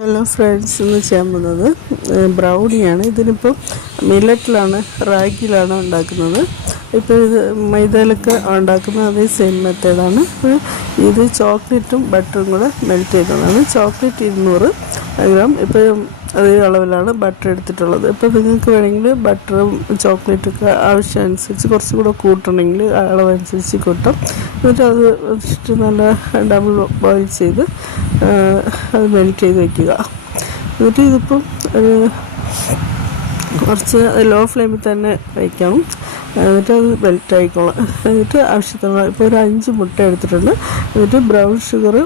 Hello friends, ഇന്ന് ചെയ്യാൻ പോകുന്നത് ബ്രൗണിയാണ്. ഇതിനിപ്പോൾ മില്ലറ്റിലാണ്, റാഗിയിലാണ് ഉണ്ടാക്കുന്നത്. ഇപ്പോൾ ഇത് മൈദയിലൊക്കെ ഉണ്ടാക്കുന്ന അതേ സെയിം മെത്തേഡാണ്. ഇപ്പോൾ ഇത് ചോക്ലേറ്റും ബട്ടറും കൂടെ മെൽറ്റ് ചെയ്തതാണ്. ചോക്ലേറ്റ് 200 ഗ്രാം, ഇപ്പോൾ അതേ അളവിലാണ് ബട്ടർ എടുത്തിട്ടുള്ളത്. ഇപ്പോൾ നിങ്ങൾക്ക് വേണമെങ്കിൽ ബട്ടറും ചോക്ലേറ്റൊക്കെ ആവശ്യമനുസരിച്ച് കുറച്ചും കൂടെ കൂട്ടണമെങ്കിൽ അളവനുസരിച്ച് കൂട്ടാം. എന്നിട്ട് അത് വെച്ചിട്ട് നല്ല ഡബിൾ ബോയിൽ ചെയ്ത് അത് മെൽറ്റ് ചെയ്ത് വയ്ക്കുക. എന്നിട്ട് ഇതിപ്പം കുറച്ച് ലോ ഫ്ലെയിമിൽ തന്നെ വയ്ക്കണം. എന്നിട്ട് അത് മെൽറ്റ് ആയിക്കോളാം. എന്നിട്ട് ആവശ്യത്തിനുള്ള ഇപ്പോൾ ഒരു 5 മുട്ട എടുത്തിട്ടുണ്ട്. എന്നിട്ട് brown sugar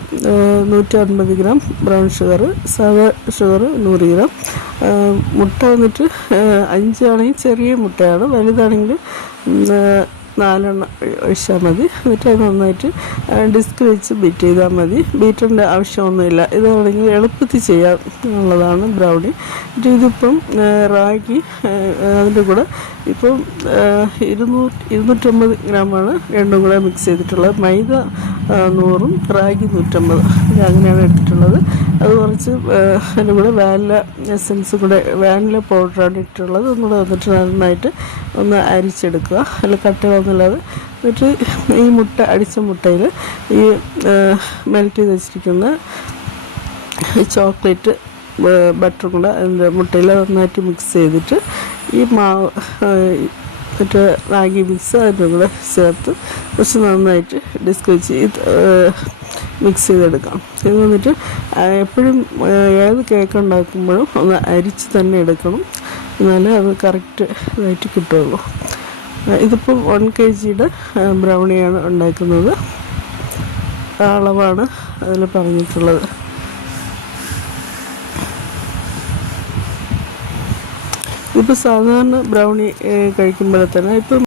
150 gram, brown sugar, സാദാ ഷുഗർ 100 ഗ്രാം. മുട്ട വന്നിട്ട് 5 ആണെങ്കിൽ ചെറിയ മുട്ടയാണ്, വലുതാണെങ്കിൽ 4 ഒഴിച്ചാൽ മതി. എന്നിട്ട് അത് നന്നായിട്ട് ഡിസ്ക് വെച്ച് ബീറ്റ് ചെയ്താൽ മതി. ബീറ്ററിൻ്റെ ആവശ്യമൊന്നുമില്ല. ഇതാണെങ്കിൽ എളുപ്പത്തിൽ ചെയ്യാനുള്ളതാണ് ബ്രൗണി. ഇതിപ്പം റാഗി അതിൻ്റെ കൂടെ ഇപ്പം 250 ഗ്രാമാണ് രണ്ടും കൂടെ മിക്സ് ചെയ്തിട്ടുള്ളത്. മൈദ 100ഉം റാഗി 150, അങ്ങനെയാണ് എടുത്തിട്ടുള്ളത്. അത് കുറച്ച് അതിൻ്റെ കൂടെ വാനില എസൻസ് കൂടെ, വാനില പൗഡറാണ് ഇട്ടിട്ടുള്ളത്. ഒന്നുകൂടെ വന്നിട്ട് നന്നായിട്ട് ഒന്ന് അരിച്ചെടുക്കുക, അതിൽ കട്ടകളൊന്നുമില്ലാതെ. എന്നിട്ട് ഈ അടിച്ച മുട്ടയിൽ ഈ മെൽറ്റ് ചെയ്ത് വെച്ചിരിക്കുന്ന ചോക്ലേറ്റ് ബട്ടറും കൂടെ അതിൻ്റെ മുട്ടയിൽ നന്നായിട്ട് മിക്സ് ചെയ്തിട്ട് ഈ മാവ് മറ്റേ റാഗി മിക്സ് അതിൻ്റെ കൂടെ ചേർത്ത് കുറച്ച് നന്നായിട്ട് ഡിസ്ക് വെച്ച് മിക്സ് ചെയ്തെടുക്കാം. ഇത് വന്നിട്ട് എപ്പോഴും ഏത് കേക്ക് ഉണ്ടാക്കുമ്പോഴും ഒന്ന് അരിച്ച് തന്നെ എടുക്കണം, എന്നാലേ അത് കറക്റ്റ് ഇതായിട്ട് കിട്ടുള്ളൂ. ഇതിപ്പം 1 kg ബ്രൗണിയാണ് ഉണ്ടാക്കുന്നത്. ആ അളവാണ് അതിൽ പറഞ്ഞിട്ടുള്ളത്. ഇപ്പോൾ സാധാരണ ബ്രൗണി കഴിക്കുമ്പോൾ തന്നെ ഇപ്പം